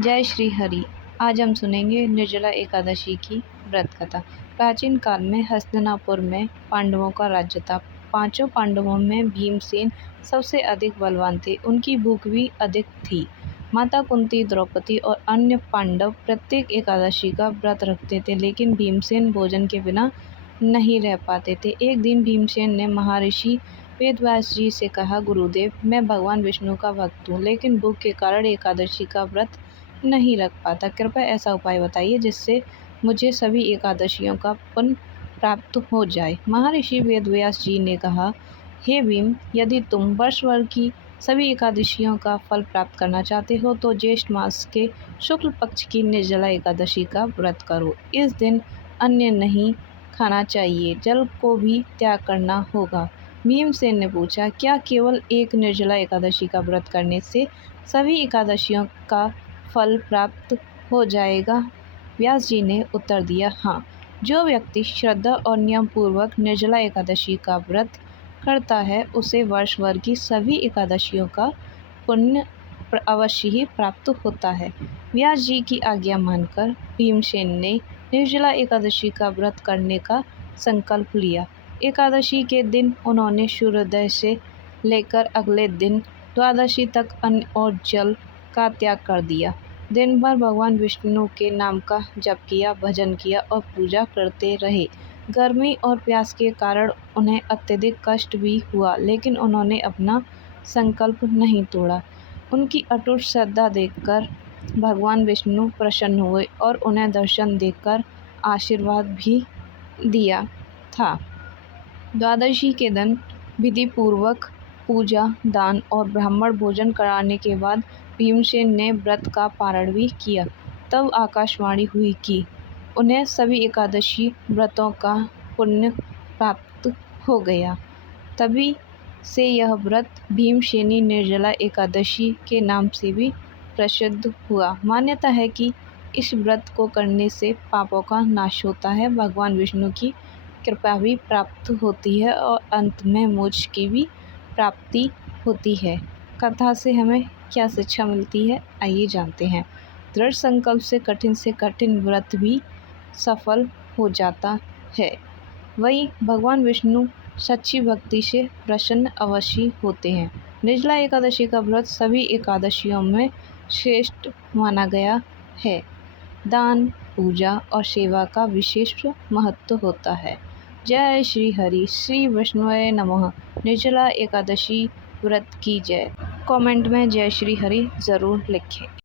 जय श्री हरि। आज हम सुनेंगे निर्जला एकादशी की व्रत कथा। प्राचीन काल में हस्तिनापुर में पांडवों का राज्य था। पांचों पांडवों में भीमसेन सबसे अधिक बलवान थे। उनकी भूख भी अधिक थी। माता कुंती, द्रौपदी और अन्य पांडव प्रत्येक एकादशी का व्रत रखते थे, लेकिन भीमसेन भोजन के बिना नहीं रह पाते थे। एक दिन भीमसेन ने महर्षि वेदव्यास जी से कहा, गुरुदेव, मैं भगवान विष्णु का भक्त हूँ, लेकिन भूख के कारण एकादशी का व्रत नहीं रख पाता। कृपया ऐसा उपाय बताइए जिससे मुझे सभी एकादशियों का पुण्य प्राप्त हो जाए। महर्षि वेदव्यास जी ने कहा, हे भीम, यदि तुम वर्ष भर की सभी एकादशियों का फल प्राप्त करना चाहते हो तो ज्येष्ठ मास के शुक्ल पक्ष की निर्जला एकादशी का व्रत करो। इस दिन अन्न नहीं खाना चाहिए, जल को भी त्याग करना होगा। भीमसेन ने पूछा, क्या केवल एक निर्जला एकादशी का व्रत करने से सभी एकादशियों का फल प्राप्त हो जाएगा? व्यास जी ने उत्तर दिया, हाँ, जो व्यक्ति श्रद्धा और नियम पूर्वक निर्जला एकादशी का व्रत करता है उसे वर्ष भर की सभी एकादशियों का पुण्य अवश्य ही प्राप्त होता है। व्यास जी की आज्ञा मानकर भीमसेन ने निर्जला एकादशी का व्रत करने का संकल्प लिया। एकादशी के दिन उन्होंने सूर्योदय से लेकर अगले दिन द्वादशी तक अन्न और जल का त्याग कर दिया। दिन भर भगवान विष्णु के नाम का जप किया, भजन किया और पूजा करते रहे। गर्मी और प्यास के कारण उन्हें अत्यधिक कष्ट भी हुआ, लेकिन उन्होंने अपना संकल्प नहीं तोड़ा। उनकी अटूट श्रद्धा देखकर भगवान विष्णु प्रसन्न हुए और उन्हें दर्शन देकर आशीर्वाद भी दिया था। द्वादशी के दिन विधि पूर्वक पूजा, दान और ब्राह्मण भोजन कराने के बाद भीमसेन ने व्रत का पारण भी किया। तब आकाशवाणी हुई कि उन्हें सभी एकादशी व्रतों का पुण्य प्राप्त हो गया। तभी से यह व्रत भीमसेनी निर्जला एकादशी के नाम से भी प्रसिद्ध हुआ। मान्यता है कि इस व्रत को करने से पापों का नाश होता है, भगवान विष्णु की कृपा भी प्राप्त होती है और अंत में मोक्ष की भी प्राप्ति होती है। कथा से हमें क्या शिक्षा मिलती है, आइए जानते हैं। दृढ़ संकल्प से कठिन व्रत भी सफल हो जाता है। वही भगवान विष्णु सच्ची भक्ति से प्रसन्न अवश्य होते हैं। निर्जला एकादशी का व्रत सभी एकादशियों में श्रेष्ठ माना गया है। दान, पूजा और सेवा का विशेष महत्व होता है। जय श्री हरि। श्री विष्णुवे नमः। निर्जला एकादशी व्रत की जय। कमेंट में जय श्री हरि ज़रूर लिखें।